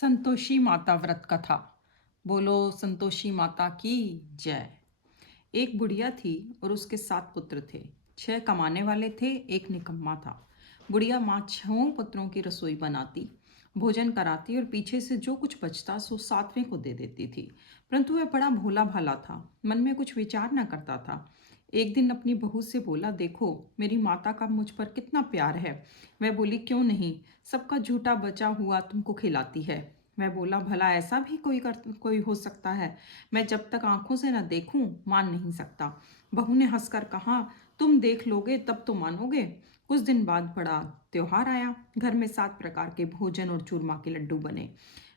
संतोषी माता व्रत कथा। बोलो संतोषी माता की जय। एक बुढ़िया थी और उसके 7 पुत्र थे। 6 कमाने वाले थे, एक निकम्मा था। बुढ़िया माँ 6 पुत्रों की रसोई बनाती, भोजन कराती और पीछे से जो कुछ बचता सो 7वें को दे देती थी। परंतु वह बड़ा भोला भाला था, मन में कुछ विचार न करता था। एक दिन अपनी बहू से बोला, देखो मेरी माता का मुझ पर कितना प्यार है। वह बोली, क्यों नहीं, सबका झूठा बचा हुआ तुमको खिलाती है। मैं बोला, भला ऐसा भी कोई हो सकता है? मैं जब तक आंखों से न देखूं मान नहीं सकता। बहू ने हंसकर कहा, तुम देख लोगे तब तो मानोगे। कुछ दिन बाद बड़ा त्योहार आया। घर में 7 प्रकार के भोजन और चूरमा के लड्डू बने।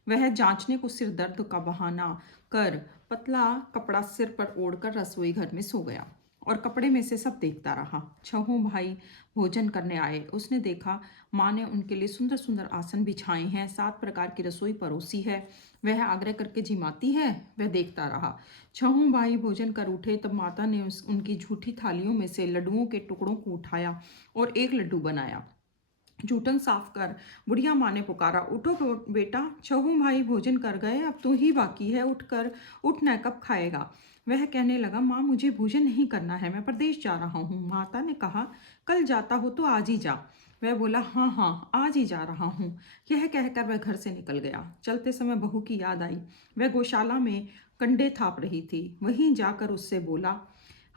वह जांचने को सिर दर्द का बहाना कर पतला कपड़ा सिर पर ओढ़कर रसोई घर में सो गया और कपड़े में से सब देखता रहा। 6 भाई भोजन करने आए। उसने देखा माँ ने उनके लिए सुंदर सुंदर आसन बिछाए हैं, 7 प्रकार की रसोई परोसी है। वह आग्रह करके जिमाती है। वह देखता रहा। 6 भाई भोजन कर उठे तब माता ने उनकी झूठी थालियों में से लड्डुओं के टुकड़ों को उठाया और एक लड्डू बनाया। जूठन साफ कर बुढ़िया माँ ने पुकारा, उठो बेटा, 6 भाई भोजन कर गए, अब तू ही बाकी है, उठना कब खाएगा। वह कहने लगा, माँ मुझे भोजन नहीं करना है, मैं प्रदेश जा रहा हूँ। माता ने कहा, कल जाता हो तो आज ही जा। वह बोला, हाँ हाँ आज ही जा रहा हूँ। यह कहकर वह घर से निकल गया। चलते समय बहू की याद आई। वह गौशाला में कंडे थाप रही थी। वहीं जाकर उससे बोला,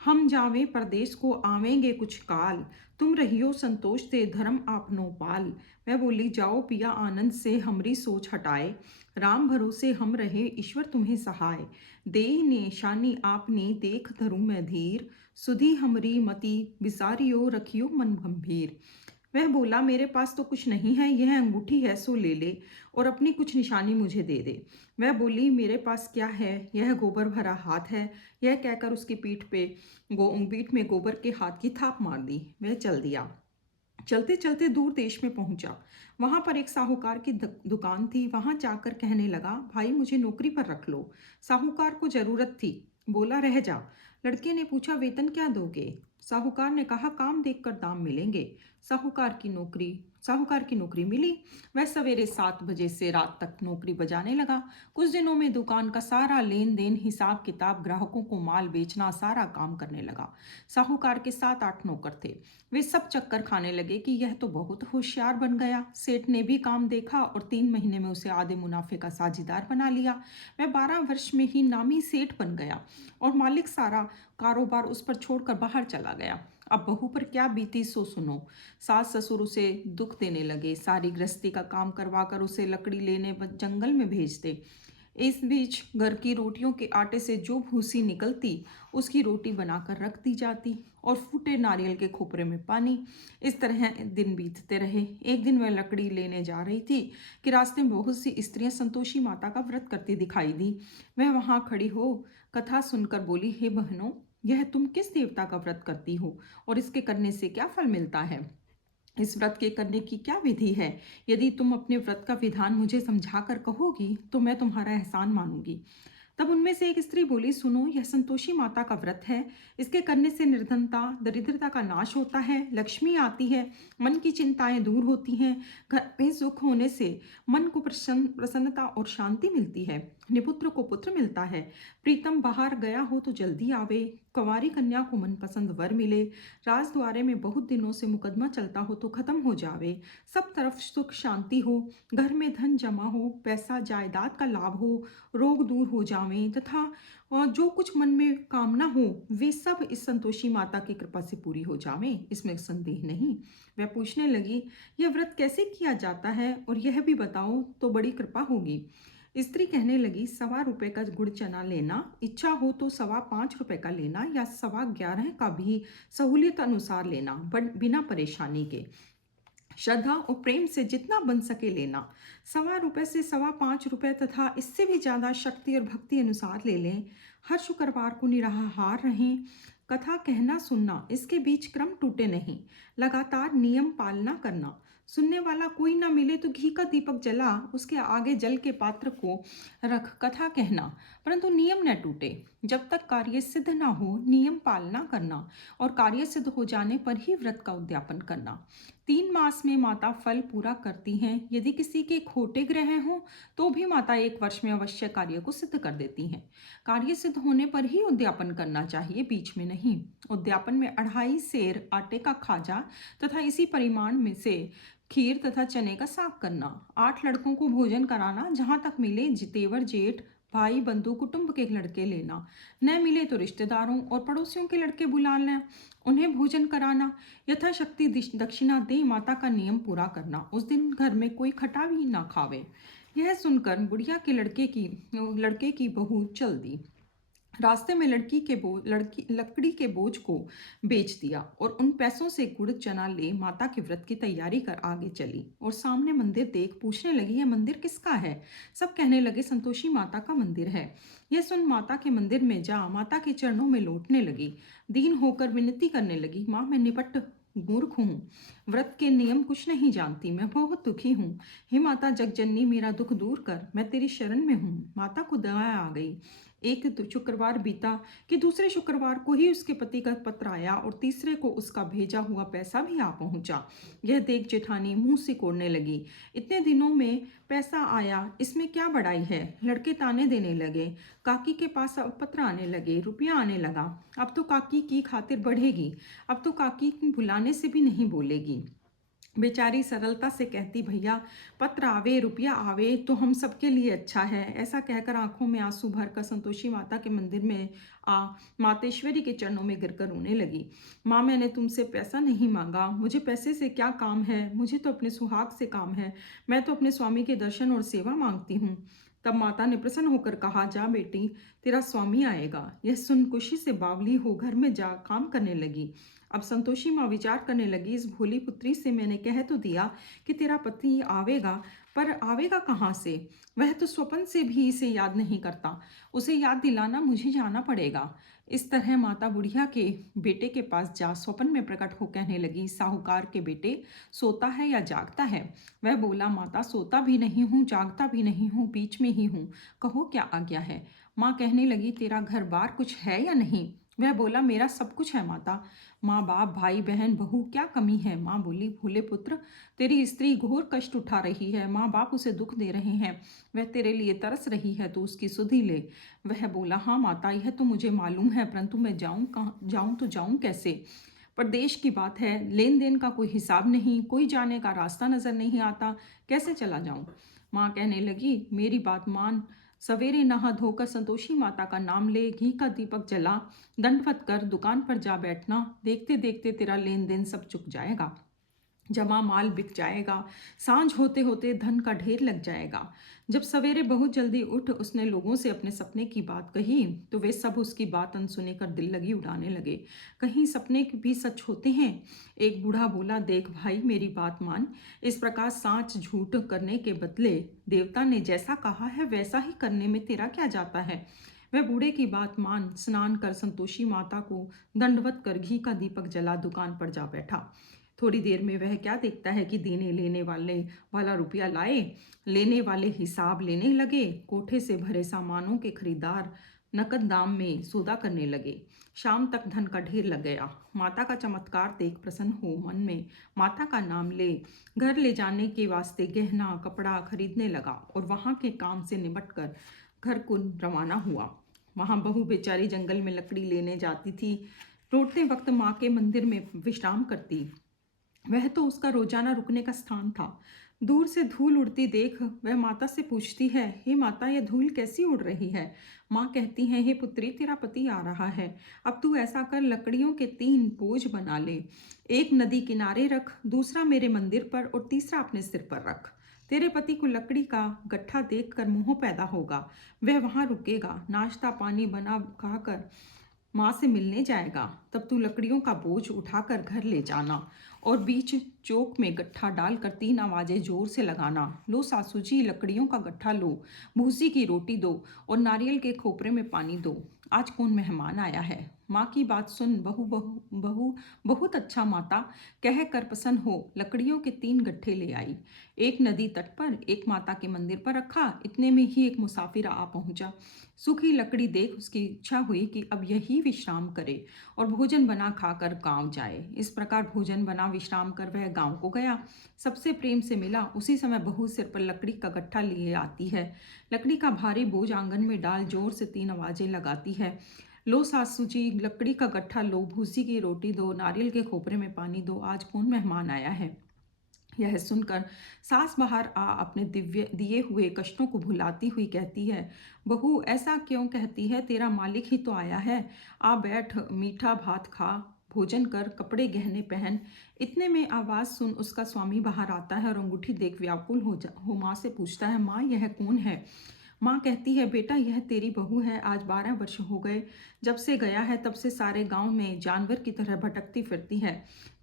हम जावें परदेस को आवेंगे कुछ काल, तुम रहियो संतोष ते धर्म आपनो पाल। मैं बोली, जाओ पिया आनंद से हमरी सोच हटाए, राम भरोसे हम रहे ईश्वर तुम्हें सहाय। देई निशानी आपनी देख धरु मैं धीर, सुधी हमरी मति बिसारियो रखियो मन गंभीर। वह बोला, मेरे पास तो कुछ नहीं है, यह अंगूठी है सो ले ले और अपनी कुछ निशानी मुझे दे दे। वह बोली, मेरे पास क्या है, यह गोबर भरा हाथ है। यह कहकर उसकी पीठ में गोबर के हाथ की थाप मार दी। वह चल दिया। चलते चलते दूर देश में पहुंचा। वहां पर एक साहूकार की दुकान थी। वहां जाकर कहने लगा, भाई मुझे नौकरी पर रख लो। साहूकार को जरूरत थी। बोला, रह जा। लड़के ने पूछा, वेतन क्या दोगे? साहूकार ने कहा, काम देखकर दाम मिलेंगे। साहूकार की नौकरी मिली। वह सवेरे 7 बजे से रात तक नौकरी बजाने लगा। कुछ दिनों में दुकान का सारा लेन देन, हिसाब किताब, ग्राहकों को माल बेचना, सारा काम करने लगा। साहूकार के 7-8 नौकर थे। वे सब चक्कर खाने लगे कि यह तो बहुत होशियार बन गया। सेठ ने भी काम देखा और 3 महीने में उसे आधे मुनाफे का साझीदार बना लिया। वह 12 वर्ष में ही नामी सेठ बन गया और मालिक सारा कारोबार उस पर छोड़कर बाहर चला गया। अब बहू पर क्या बीती सो सुनो। सास ससुर उसे दुख देने लगे। सारी गृहस्थी का काम करवाकर उसे लकड़ी लेने जंगल में भेजते। इस बीच घर की रोटियों के आटे से जो भूसी निकलती उसकी रोटी बनाकर रख दी जाती और फूटे नारियल के खोपरे में पानी। इस तरह दिन बीतते रहे। एक दिन वह लकड़ी लेने जा रही थी कि रास्ते में बहुत सी स्त्रियां संतोषी माता का व्रत करती दिखाई दी। वह वहां खड़ी हो कथा सुनकर बोली, हे बहनों, यह तुम किस देवता का व्रत करती हो और इसके करने से क्या फल मिलता है? इस व्रत के करने की क्या विधि है? यदि तुम अपने व्रत का विधान मुझे समझाकर कहोगी तो मैं तुम्हारा एहसान मानूंगी। तब उनमें से एक स्त्री बोली, सुनो, यह संतोषी माता का व्रत है। इसके करने से निर्धनता दरिद्रता का नाश होता है, लक्ष्मी आती है, मन की चिंताएं दूर होती हैं, घर में सुख होने से मन को प्रसन्नता और शांति मिलती है, निपुत्र को पुत्र मिलता है, प्रीतम बाहर गया हो तो जल्दी आवे, कंवारी कन्या को मनपसंद वर मिले, राजद्वारे में बहुत दिनों से मुकदमा चलता हो तो खत्म हो जावे, सब तरफ सुख शांति हो, घर में धन जमा हो, पैसा जायदाद का लाभ हो, रोग दूर हो जावें तथा जो कुछ मन में कामना हो वे सब इस संतोषी माता की कृपा से पूरी हो जावें, इसमें संदेह नहीं। वह पूछने लगी, यह व्रत कैसे किया जाता है और यह भी बताओ तो बड़ी कृपा होगी। स्त्री कहने लगी, 1.25 का गुड़ चना लेना, इच्छा हो तो 5.25 का लेना या 11.25 का भी सहूलियत अनुसार लेना, बट बिना परेशानी के। श्रद्धा और प्रेम से जितना बन सके लेना। 1.25 से 5.25 तथा इससे भी ज़्यादा शक्ति और भक्ति अनुसार ले लें। हर शुक्रवार को निराहार रहें। कथा कहना सुनना, इसके बीच क्रम टूटे नहीं। लगातार नियम पालना करना। सुनने वाला कोई ना मिले तो घी का दीपक जला उसके आगे जल के पात्र को रख कथा कहना, परंतु नियम न टूटे। जब तक कार्य सिद्ध ना हो नियम पालना करना, और कार्य सिद्ध हो जाने पर ही व्रत का उद्यापन करना। 3 मास में माता फल पूरा करती हैं। यदि किसी के खोटे ग्रह हों तो भी माता 1 वर्ष में अवश्य कार्य को सिद्ध कर देती हैं। कार्य सिद्ध होने पर ही उद्यापन करना चाहिए, बीच में नहीं। उद्यापन में 2.5 सेर आटे का खाजा तथा इसी परिमाण में से खीर तथा चने का साग करना, 8 लड़कों को भोजन कराना, जहां तक मिले जितेवर जेठ भाई बंधु कुटुंब के लड़के लेना, न मिले तो रिश्तेदारों और पड़ोसियों के लड़के बुला लेना, उन्हें भोजन कराना, यथाशक्ति दक्षिणा दे माता का नियम पूरा करना। उस दिन घर में कोई खटा भी ना खावे। यह सुनकर बुढ़िया के लड़के की बहू चल दी। रास्ते में लकड़ी के बोझ को बेच दिया और उन पैसों से गुड़ चना ले माता के व्रत की तैयारी कर आगे चली। और सामने मंदिर देख पूछने लगी, यह मंदिर किसका है? सब कहने लगे, संतोषी माता का मंदिर है। यह सुन माता के मंदिर में जा माता के चरणों में लौटने लगी। दीन होकर विनती करने लगी, माँ मैं निपट मूर्ख हूँ, व्रत के नियम कुछ नहीं जानती, मैं बहुत दुखी हूँ। हे माता जगजननी, मेरा दुख दूर कर, मैं तेरी शरण में हूँ। माता को दया आ गई। एक शुक्रवार बीता कि दूसरे शुक्रवार को ही उसके पति का पत्र आया और तीसरे को उसका भेजा हुआ पैसा भी आ पहुंचा। यह देख जेठानी मुंह सिकोड़ने लगी, इतने दिनों में पैसा आया, इसमें क्या बड़ाई है? लड़के ताने देने लगे। काकी के पास अब पत्र आने लगे, रुपया आने लगा। अब तो काकी की खातिर बढ़ेगी, अब तो काकी बुलाने से भी नहीं बोलेगी। बेचारी सरलता से कहती, भैया पत्र आवे रुपया आवे तो हम सबके लिए अच्छा है। ऐसा कहकर आंखों में आंसू भरकर संतोषी माता के मंदिर में आ मातेश्वरी के चरणों में गिरकर रोने लगी। माँ मैंने तुमसे पैसा नहीं मांगा, मुझे पैसे से क्या काम है, मुझे तो अपने सुहाग से काम है, मैं तो अपने स्वामी के दर्शन और सेवा मांगती हूँ। तब माता ने प्रसन्न होकर कहा, जा बेटी तेरा स्वामी आएगा। यह सुन खुशी से बावली हो घर में जा काम करने लगी। अब संतोषी माँ विचार करने लगी, इस भोली पुत्री से मैंने कह तो दिया कि तेरा पति आवेगा, पर आवेगा कहाँ से? वह तो स्वप्न से भी इसे याद नहीं करता, उसे याद दिलाना मुझे जाना पड़ेगा। इस तरह माता बुढ़िया के बेटे के पास जा स्वप्न में प्रकट हो कहने लगी, साहूकार के बेटे सोता है या जागता है? वह बोला, माता सोता भी नहीं हूँ जागता भी नहीं हूँ, बीच में ही हूँ, कहो क्या आज्ञा है? माँ कहने लगी, तेरा घर बार कुछ है या नहीं? वह बोला, मेरा सब कुछ है माता, माँ बाप भाई बहन बहू क्या कमी है? माँ बोली, भोले पुत्र तेरी स्त्री घोर कष्ट उठा रही है, माँ बाप उसे दुख दे रहे हैं, वह तेरे लिए तरस रही है, तो उसकी सुधि ले। वह बोला, हाँ माता यह तो मुझे मालूम है, परंतु मैं जाऊँ कहाँ, जाऊँ तो जाऊँ कैसे? प्रदेश की बात है, लेन देन का कोई हिसाब नहीं, कोई जाने का रास्ता नजर नहीं आता, कैसे चला जाऊँ? माँ कहने लगी, मेरी बात मान, सवेरे नहा धोकर संतोषी माता का नाम ले, घी का दीपक जला, दंडवत कर दुकान पर जा बैठना, देखते देखते तेरा लेन देन सब चुक जाएगा, जमा माल बिक जाएगा, सांझ होते होते धन का ढेर लग जाएगा। जब सवेरे बहुत जल्दी उठ उसने लोगों से अपने सपने की बात कही तो वे सब उसकी बात अनसुने कर दिल लगी उड़ाने लगे, कहीं सपने भी सच होते हैं? एक बूढ़ा बोला, देख भाई मेरी बात मान, इस प्रकार सांच झूठ करने के बदले देवता ने जैसा कहा है वैसा ही करने में तेरा क्या जाता है? वह बूढ़े की बात मान स्नान कर संतोषी माता को दंडवत कर घी का दीपक जला दुकान पर जा बैठा। थोड़ी देर में वह क्या देखता है कि देने लेने वाला रुपया लाए, लेने वाले हिसाब लेने लगे, कोठे से भरे सामानों के खरीदार नकद दाम में सौदा करने लगे। शाम तक धन का ढेर लग गया। माता का चमत्कार देख प्रसन्न हो मन में माता का नाम ले घर ले जाने के वास्ते गहना कपड़ा खरीदने लगा और वहाँ के काम से निपट कर घर को रवाना हुआ। वहाँ बहू बेचारी जंगल में लकड़ी लेने जाती थी, लौटते वक्त माँ के मंदिर में विश्राम करती, वह तो उसका रोजाना रुकने का स्थान था। दूर से धूल उड़ती देख वह माता से पूछती है, हे माता यह धूल कैसी उड़ रही है? माँ कहती है, हे पुत्री तेरा पति आ रहा है, अब तू ऐसा कर लकड़ियों के 3 बोझ बना ले, एक नदी किनारे रख, दूसरा मेरे मंदिर पर और तीसरा अपने सिर पर रख। तेरे पति को लकड़ी का गट्ठा देखकर मोह पैदा होगा, वह वहां रुकेगा, नाश्ता पानी बना खाकर माँ से मिलने जाएगा, तब तू लकड़ियों का बोझ उठाकर घर ले जाना और बीच चौक में गट्ठा डालकर 3 आवाजें जोर से लगाना, लो सासू जी लकड़ियों का गट्ठा लो, भूसी की रोटी दो और नारियल के खोपरे में पानी दो, आज कौन मेहमान आया है? माँ की बात सुन बहू बहू बहू बहुत अच्छा माता कह कर प्रसन्न हो लकड़ियों के 3 गट्ठे ले आई। एक नदी तट पर एक माता के मंदिर पर रखा। इतने में ही एक मुसाफिर आ पहुंचा। सूखी लकड़ी देख उसकी इच्छा हुई कि अब यही विश्राम करे और भोजन बना खाकर गांव जाए। इस प्रकार भोजन बना विश्राम कर वह गांव को गया। सबसे प्रेम से मिला। उसी समय बहू सिर पर लकड़ी का गट्ठा लिए आती है। लकड़ी का भारी बोझ आंगन में डाल जोर से 3 आवाजें लगाती है। लो सासू जी, लकड़ी का गट्ठा लो, भूसी की रोटी दो, नारियल के खोपरे में पानी दो, आज कौन मेहमान आया है। यह सुनकर सास बाहर आ अपने दिव्य दिए हुए कष्टों को भुलाती हुई कहती है, बहू ऐसा क्यों कहती है, तेरा मालिक ही तो आया है। आ बैठ, मीठा भात खा, भोजन कर, कपड़े गहने पहन। इतने में आवाज़ सुन उसका स्वामी बाहर आता है और अंगूठी देख व्याकुल हो माँ से पूछता है, माँ यह कौन है। माँ कहती है, बेटा यह तेरी बहू है। आज 12 वर्ष हो गए जब से गया है, तब से सारे गांव में जानवर की तरह भटकती फिरती है।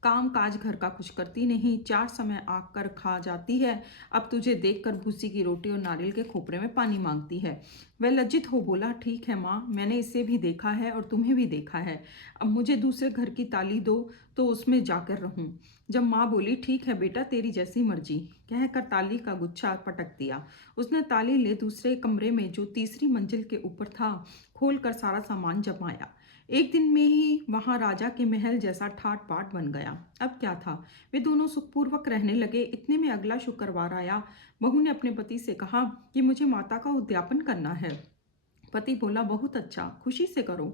काम काज घर का कुछ करती नहीं, 4 समय आकर खा जाती है। अब तुझे देखकर भूसी की रोटी और नारियल के खोपरे में पानी मांगती है। वह लज्जित हो बोला, ठीक है माँ, मैंने इसे भी देखा है और तुम्हें भी देखा है। अब मुझे दूसरे घर की ताली दो तो उसमें जाकर रहूं। जब माँ बोली, ठीक है बेटा, तेरी जैसी मर्जी, कहकर ताली का गुच्छा पटक दिया। उसने ताली ले दूसरे कमरे में जो तीसरी मंजिल के ऊपर था खोलकर सारा सामान जमाया। एक दिन में ही वहां राजा के महल जैसा ठाट बाट बन गया। अब क्या था, वे दोनों सुखपूर्वक रहने लगे। इतने में अगला शुक्रवार आया। बहू ने अपने पति से कहा कि मुझे माता का उद्यापन करना है। पति बोला, बहुत अच्छा, खुशी से करो।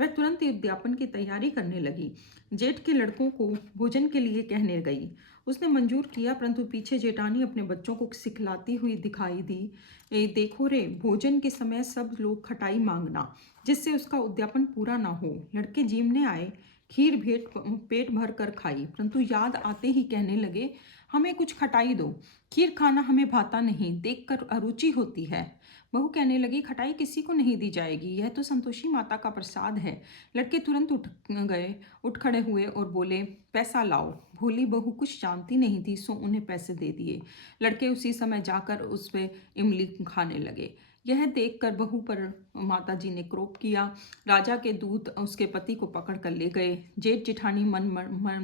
वह तुरंत ही उद्यापन की तैयारी करने लगी। जेठ के लड़कों को भोजन के लिए कहने गई। उसने मंजूर किया, परंतु पीछे जेठानी अपने बच्चों को सिखलाती हुई दिखाई दी। देखो रे, भोजन के समय सब लोग खटाई मांगना, जिससे उसका उद्यापन पूरा ना हो। लड़के जीमने आए, खीर भेंट पेट भर कर खाई, परंतु याद आते ही कहने लगे, हमें कुछ खटाई दो, खीर खाना हमें भाता नहीं, देखकर अरुचि होती है। बहू कहने लगी, खटाई किसी को नहीं दी जाएगी, यह तो संतोषी माता का प्रसाद है। लड़के तुरंत उठ खड़े हुए और बोले, पैसा लाओ। भोली बहू कुछ जानती नहीं थी, सो उन्हें पैसे दे दिए। लड़के उसी समय जाकर उस पे इमली खाने लगे। यह देखकर बहू पर माता जी ने क्रोध किया। राजा के दूत उसके पति को पकड़ कर ले गए। जेठ जिठानी मन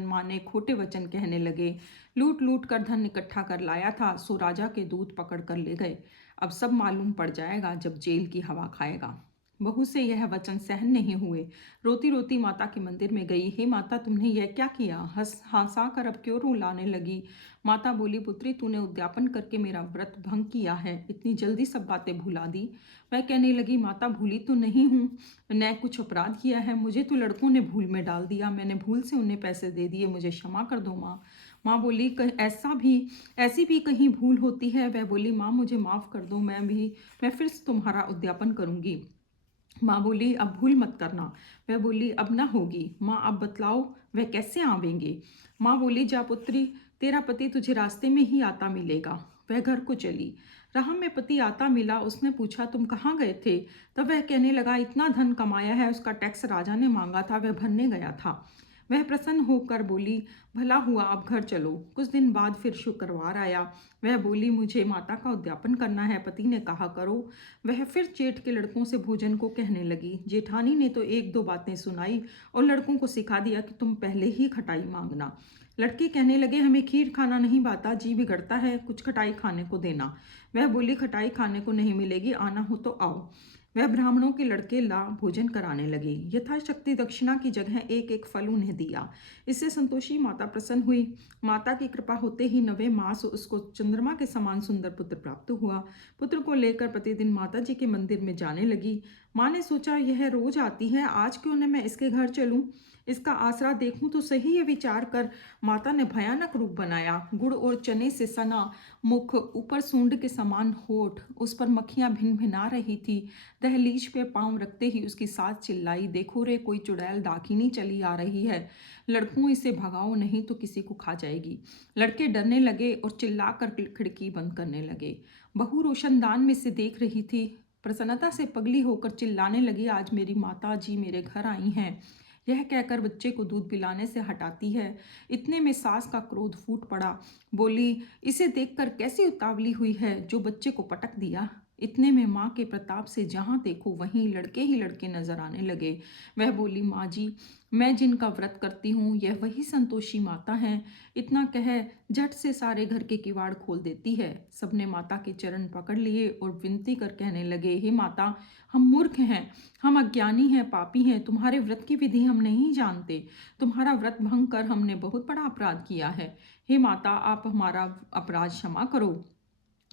माने खोटे वचन कहने लगे। लूट लूट कर धन इकट्ठा कर लाया था, सो राजा के दूत पकड़ कर ले गए। अब सब मालूम पड़ जाएगा जब जेल की हवा खाएगा। बहू से यह वचन सहन नहीं हुए। रोती रोती माता के मंदिर में गई। हे माता, तुमने यह क्या किया। हंसा कर अब क्यों रुलाने लगी। माता बोली, पुत्री, तूने उद्यापन करके मेरा व्रत भंग किया है, इतनी जल्दी सब बातें भुला दी। मैं कहने लगी, माता भूली तो नहीं हूँ, न कुछ अपराध किया है, मुझे तो लड़कों ने भूल में डाल दिया, मैंने भूल से उन्हें पैसे दे दिए, मुझे क्षमा कर दो माँ। माँ बोली, ऐसी भी कहीं भूल होती है। वह बोली, माँ मुझे माफ़ कर दो, मैं फिर से तुम्हारा उद्यापन करूँगी। माँ बोली, अब भूल मत करना। वह बोली, अब ना होगी। माँ अब बतलाओ वह कैसे आवेंगे। माँ बोली, जा पुत्री, तेरा पति तुझे रास्ते में ही आता मिलेगा। वह घर को चली। राह में पति आता मिला। उसने पूछा, तुम कहाँ गए थे। तब वह कहने लगा, इतना धन कमाया है, उसका टैक्स राजा ने मांगा था, वह भरने गया था। वह प्रसन्न होकर बोली, भला हुआ, अब घर चलो। कुछ दिन बाद फिर शुक्रवार आया। वह बोली, मुझे माता का उद्यापन करना है। पति ने कहा, करो। वह फिर जेठ के लड़कों से भोजन को कहने लगी। जेठानी ने तो 1-2 बातें सुनाई और लड़कों को सिखा दिया कि तुम पहले ही खटाई मांगना। लड़के कहने लगे, हमें खीर खाना नहीं भाता, जी बिगड़ता है, कुछ खटाई खाने को देना। वह बोली, खटाई खाने को नहीं मिलेगी, आना हो तो आओ। वह ब्राह्मणों के लड़के ला भोजन कराने लगे। यथाशक्ति दक्षिणा की जगह एक एक फल उन्हें दिया। इससे संतोषी माता प्रसन्न हुई। माता की कृपा होते ही 9वें मास उसको चंद्रमा के समान सुंदर पुत्र प्राप्त हुआ। पुत्र को लेकर प्रतिदिन माता जी के मंदिर में जाने लगी। माँ ने सोचा, यह रोज आती है, आज क्यों न मैं इसके घर चलूं, इसका आसरा देखूं तो सही। ये विचार कर माता ने भयानक रूप बनाया। गुड़ और चने से सना मुख, ऊपर सूंड के समान होठ, उस पर मक्खियां भिन भिना रही थी। दहलीज पे पांव रखते ही उसकी सास चिल्लाई, देखो रे, कोई चुड़ैल डाकिनी चली आ रही है, लड़कों इसे भगाओ, नहीं तो किसी को खा जाएगी। लड़के डरने लगे और चिल्लाकर खिड़की बंद करने लगे। बहू रोशनदान में से देख रही थी। प्रसन्नता से पगली होकर चिल्लाने लगी, आज मेरी माता जी मेरे घर आई हैं। यह कहकर बच्चे को दूध पिलाने से हटाती है। इतने में सास का क्रोध फूट पड़ा। बोली, इसे देखकर कैसी उतावली हुई है जो बच्चे को पटक दिया। इतने में माँ के प्रताप से जहाँ देखो वहीं लड़के ही लड़के नजर आने लगे। वह बोली, माँ जी, मैं जिनका व्रत करती हूँ यह वही संतोषी माता हैं। इतना कह झट से सारे घर के किवाड़ खोल देती है। सबने माता के चरण पकड़ लिए और विनती कर कहने लगे, हे माता, हम मूर्ख हैं, हम अज्ञानी हैं, पापी हैं, तुम्हारे व्रत की विधि हम नहीं जानते। तुम्हारा व्रत भंग कर हमने बहुत बड़ा अपराध किया है। हे माता, आप हमारा अपराध क्षमा करो।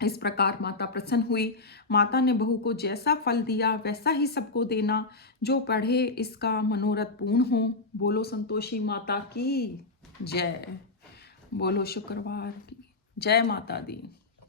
इस प्रकार माता प्रसन्न हुई। माता ने बहू को जैसा फल दिया वैसा ही सबको देना। जो पढ़े इसका मनोरथ पूर्ण हो। बोलो संतोषी माता की जय। बोलो शुक्रवार की जय माता दी।